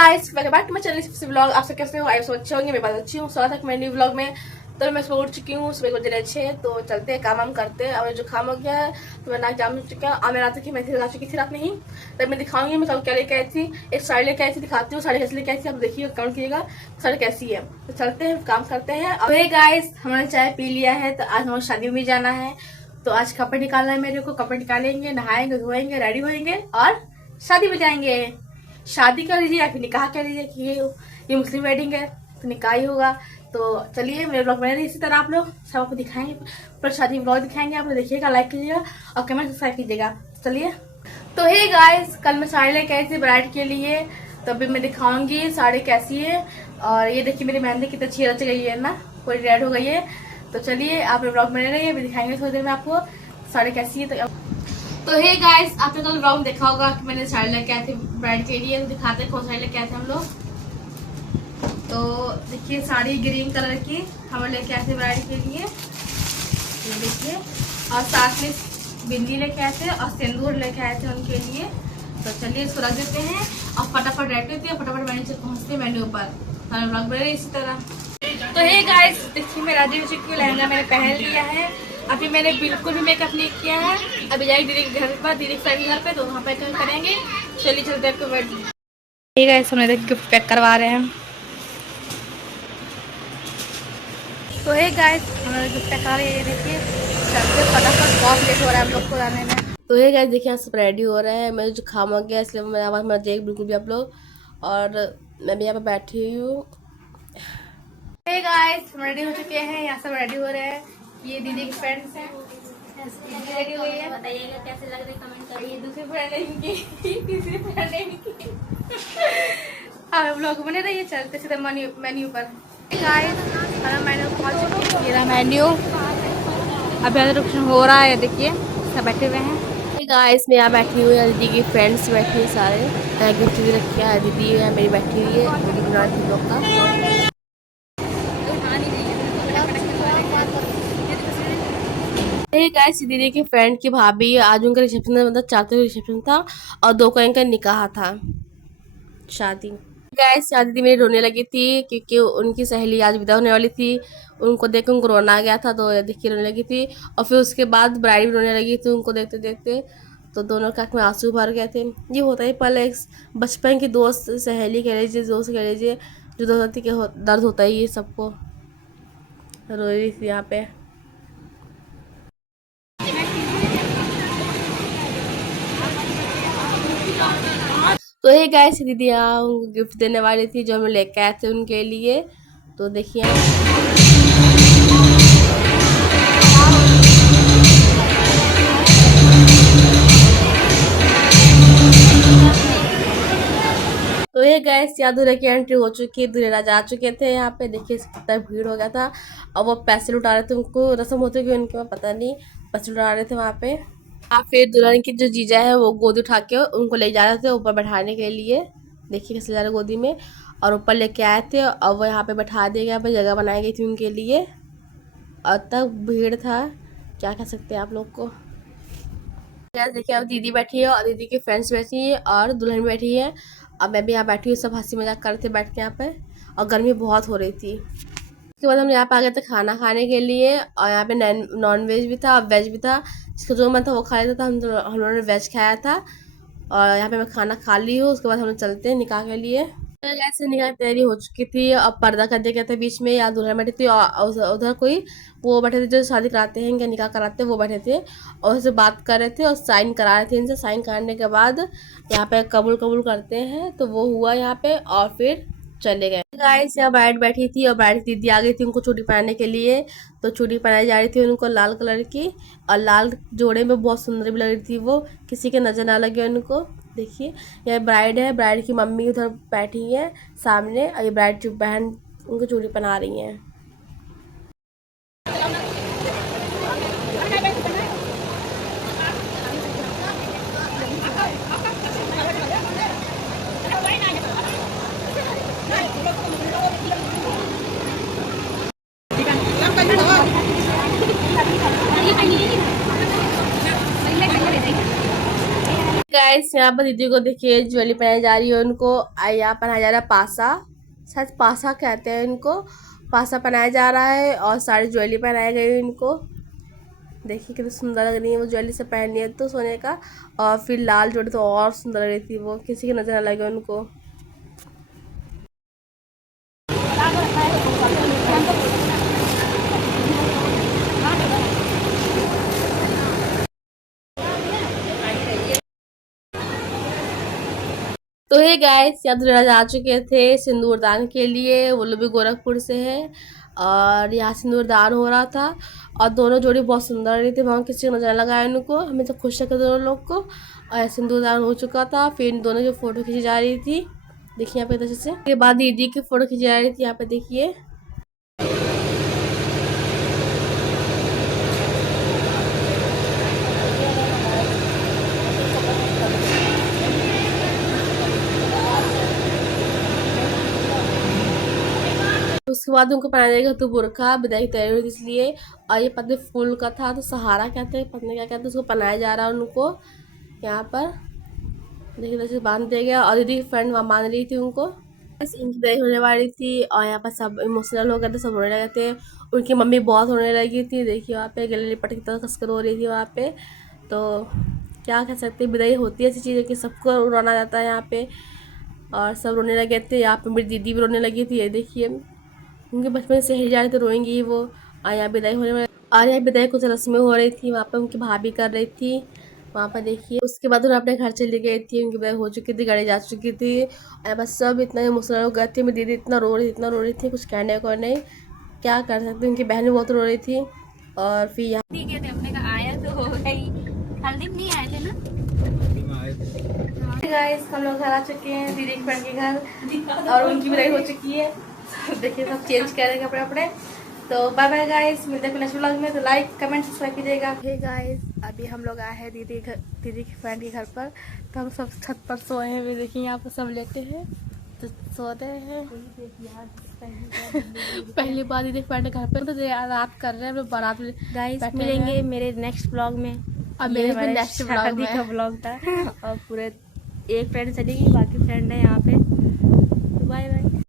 Guys welcome back to my channel vlog. आप सब कैसे हो? आप सब अच्छे होंगे, मैं बहुत अच्छी हूँ। स्वागत है मेरे न्यू व्लॉग में। तो मैं सुबह उठ चुकी हूँ, सुबह को बजे 6। तो चलते हैं, काम वाम करते हैं। और जो काम हो गया है तो मैं नाक जाम हो चुका है। और मैं रात की मेहंदी लगा चुकी थी रात में ही। तब मैं दिखाऊंगी मैं कल क्या लेके आई थी। एक साड़ी लेके आई थी, दिखाती हूँ साड़ी कैसे लेके आई थी। आप देखिएगा, काउंट कीजिएगा साड़ी कैसी है। तो चलते हैं, काम करते हैं। और गाइस हमने चाय पी लिया है, तो आज हमें शादी में भी जाना है। तो आज कपड़े निकालना है मेरे को। कपड़े निकालेंगे, नहाएंगे, धोएंगे, रेडी होएंगे और शादी में जाएंगे। शादी कर लीजिए या फिर निकाह कर लीजिए कि ये मुस्लिम वेडिंग है तो निकाह ही होगा। तो चलिए मेरे ब्लॉग बने रहिए इसी तरह। आप लोग सब आपको दिखाएंगे, पर शादी ब्लॉग दिखाएंगे। आप लोग देखिएगा, लाइक कीजिएगा और कमेंट सब्सक्राइब कीजिएगा। चलिए, तो हे गाइस, कल मैं साड़ी लेके आई थी ब्राइड के लिए। तो अभी मैं दिखाऊंगी साड़ी कैसी है। और ये देखिए मेरी मेहंदी कितनी अच्छी रच गई है ना, पूरी रेड हो गई है। तो चलिए आप ब्लॉग बने रहिए, अभी दिखाएंगे थोड़ी देर में आपको साड़ी कैसी है। तो हे गाइस, आपने कल ब्लॉग देखा होगा कि मैंने साड़ी लेके आए थे ब्राइड के लिए। तो दिखाते हैं कौन साड़ी लेके आए थे हम लोग। तो देखिए साड़ी ग्रीन कलर की हम लेके आए थे ब्राइड के लिए, ये देखिए। और साथ में बिंदी लेके आए थे और सिंदूर लेके आए थे उनके लिए। तो चलिए इसको रख देते हैं और फटाफट रेडी होते हैं, फटाफट मेन्यू से पहुँचते हैं मेन्यू पर। हमारे ब्लॉग बने इसी तरह। तो हे गाइस, देखिए मैं रेडी हो चुकी हूँ, लहंगा मैंने पहन लिया है। अभी मैंने बिल्कुल भी मेकअप नहीं किया है। अभी जाएगी दीदी के घर पर, दीदी के फ्रेंड घर पे, तो वहाँ पे करेंगे। चलिए चलते हैं आपको। ठीक है, हमने गिफ्ट पैक करवा रहे हैं। तो हे गाइस, हमारे गिफ्ट पैक आ रहे हैं, देखिए। चलते फटाफट, बहुत लेट हो रहा है हम लोग को आने में। तो हे गाइस देखिए, यहाँ सब रेडी हो रहे हैं। मैं जो खाम हो गया इसलिए मैं आवाज़ मत जाएगी बिल्कुल भी आप लोग। और मैं भी यहाँ पे बैठी हूँ। हे गाइस, हम रेडी हो चुके हैं, यहाँ सब रेडी हो रहे हैं। ये दीदी की फ्रेंड्स हैं, रेडी हो गई है। बताइएगा कैसे लग रही, कमेंट करिए। दूसरी फ्रेंड है इनकी, तीसरी फ्रेंड है इनकी। आप लोग बने रहिए, चलते सीधे मेन्यू पर। गाइस हमारा मेन्यू पहुंच चुके हैं, ये मेन्यू। अभी इंस्ट्रक्शन हो रहा है, देखिए सब बैठे हुए हैं। गाइस मैं यहाँ बैठी हुई है, दीदी की फ्रेंड्स बैठी हुई सारे। गिफ्ट भी रखे है, दीदी है मेरी बैठी हुई है, वीडियो बना रही थी लोग का। गाइस दीदी की फ्रेंड की भाभी, आज उनका रिसेप्शन था, मतलब 4 तारीख रिसेप्शन था और 2 को इनका निकाह था, शादी। गाइस दीदी मेरी रोने लगी थी क्योंकि उनकी सहेली आज विदा होने वाली थी। उनको देख के उनको रोना आ गया था, तो देखिए रोने लगी थी। और फिर उसके बाद ब्राइड भी रोने लगी थी उनको देखते देखते। तो दोनों के आँख में आंसू भर गए थे। ये होता ही पहले बचपन की दोस्त सहेली कह लीजिए, दोस्त कह लीजिए, जो दोस्त के दर्द होता ही है सबको। रो रही थी यहाँ पे। तो ये गाइस दीदी यहाँ गिफ्ट देने वाली थी जो हम लेके आए थे उनके लिए। तो देखिए तो ये गैस यहाँ दूल्हे की एंट्री हो चुकी है, दूल्हे राजा आ चुके थे यहाँ पे। देखिए कितना भीड़ हो गया था और वो पैसे लुटा रहे थे। उनको रस्म होती कि उनके पता नहीं, पैसे लुटा रहे थे वहाँ पे। फिर दुल्हन की जो जीजा है वो गोदी उठा के उनको ले जा रहे थे ऊपर बैठाने के लिए। देखिए कैसे जा रहे गोदी में, और ऊपर लेके आए थे और वो यहाँ पे बैठा दिए गए, यहाँ पे जगह बनाई गई थी उनके लिए। और तक भीड़ था, क्या कह सकते हैं आप लोग को। देखिए अब दीदी बैठी है और दीदी की फ्रेंड्स बैठी है और दुल्हन बैठी है। अब मैं भी यहाँ बैठी हूँ, सब हंसी मजाक कर रहे थे बैठ के यहाँ पे। और गर्मी बहुत हो रही थी। उसके बाद हम यहाँ पे आ गए थे खाना खाने के लिए। और यहाँ पे नॉन वेज भी था और वेज भी था, जिसका जो मन था वो खा लेता था। हम लोगों ने वेज खाया था। और यहाँ पे मैं खाना खा ली हूँ। उसके बाद हम लोग चलते हैं निकाह के लिए। ऐसे निकाह की तैयारी हो चुकी थी और पर्दा कर दिया गया था बीच में। यहाँ दुल्हन बैठी थी और उधर कोई वो बैठे थे जो शादी कराते हैं, इनका निकाह कराते हैं, वो बैठे थे और उससे बात कर रहे थे और साइन करा रहे थे इनसे। साइन कराने के बाद यहाँ पे कबूल कबूल करते हैं, तो वो हुआ यहाँ पे और फिर चले गए। गाइस यहाँ ब्राइड बैठी थी और ब्राइड दीदी आ गई थी उनको चूड़ी पहनाने के लिए। तो चूड़ी पहनाई जा रही थी उनको लाल कलर की, और लाल जोड़े में बहुत सुंदर भी लग रही थी वो, किसी के नजर ना लगे उनको। देखिए यह ब्राइड है, ब्राइड की मम्मी उधर बैठी है सामने, और ये ब्राइड की बहन उनको चूड़ी पहना रही हैं। गाइस यहाँ पर दीदी को देखिए ज्वेलरी पहनाई जा रही है उनको। यहाँ पहनाया जा रहा है पासा, शायद पासा कहते हैं इनको। पासा पहनाया जा रहा है और सारी ज्वेलरी पहनाई गई है इनको। देखिए कितनी सुंदर लग रही है वो ज्वेलरी से पहनी है तो सोने का। और फिर लाल जोड़ी तो और सुंदर लग रही थी वो, किसी की नजर न लगे उनको। तो हे गाइस यहाँ दूल्हा जा चुके थे सिंदूरदान के लिए। वो लोग भी गोरखपुर से है और यहाँ सिंदूरदान हो रहा था। और दोनों जोड़ी बहुत सुंदर रही थी, वहाँ किसी को नजर लगाया उनको, हमें तो खुश रखे दोनों लोग को। और सिंदूरदान हो चुका था, फिर इन दोनों की फ़ोटो खींची जा रही थी। देखिए यहाँ पे अच्छे से। उसके बाद दीदी की फ़ोटो खींची जा रही थी, यहाँ पे देखिए। उसके बाद उनको पहना जाएगा तो बुरखा, विदाई की तैयारी हुई थी इसलिए। और ये पतले फूल का था तो सहारा कहते हैं, पत्नी क्या कहते हैं, उसको पहनाया जा रहा है उनको। यहाँ पर देखिए जैसे बांध दिया गया और दीदी की फ्रेंड वहाँ बांध रही थी उनको। बस इनकी विदाई होने वाली थी और यहाँ पर सब इमोशनल हो गए थे, सब रोने लगे थे। उनकी मम्मी बहुत रोने लगी थी, देखिए वहाँ पे गले लिपट की तरह कसकर रो रही थी वहाँ पे। तो क्या कह सकते हैं, विदाई होती है ऐसी चीज़ है कि सबको रोना जाता है यहाँ पे। और सब रोने लगे थे, यहाँ पे मेरी दीदी भी रोने लगी थी, ये देखिए उनके बचपन से हिल जा रहे थे, रोएंगी ही वो। और यहाँ विदाई होने वाले और यहाँ विदाई कुछ रस्में हो रही थी, वहाँ पे उनकी भाभी कर रही थी वहाँ पर देखिए। उसके बाद उन्हें अपने घर चली गई थी, उनकी विदाई हो चुकी थी, गाड़ी जा चुकी थी। और बस सब इतना इमोशनल हो गए थे, मेरी दीदी इतना रो रही थी, इतना रो रही थी, कुछ कहने को नहीं, क्या कर सकते। उनकी बहन भी बहुत रो रही थी। और फिर यहाँ अपने का आया तो हो गई, हल्दी में नहीं आए थे ना। गाइस हम लोग घर आ चुके हैं दीदी के फ्रेंड के घर और उनकी विदाई हो चुकी है। देखिए सब चेंज कर रहे हैं कपड़े अपने। तो बाय बाय गाइस, मिलते हैं नेक्स्ट व्लॉग में। तो लाइक कमेंट सब्सक्राइब कीजिएगा। हे गाइस अभी हम लोग आए हैं दीदी के फ्रेंड के घर पर। तो हम सब छत पर सोए हैं, देखिए यहाँ पर सब लेटे हैं तो सोते हैं। पहली बार दीदी फ्रेंड के घर पर तो रात कर रहे हैं हम लोग, बारात में। गाइस मिलेंगे मेरे नेक्स्ट ब्लॉग में। और मेरे भी नेक्स्ट शादी का ब्लॉग था और पूरे एक फ्रेंड चली गई, बाकी फ्रेंड है यहाँ पे। Bye bye.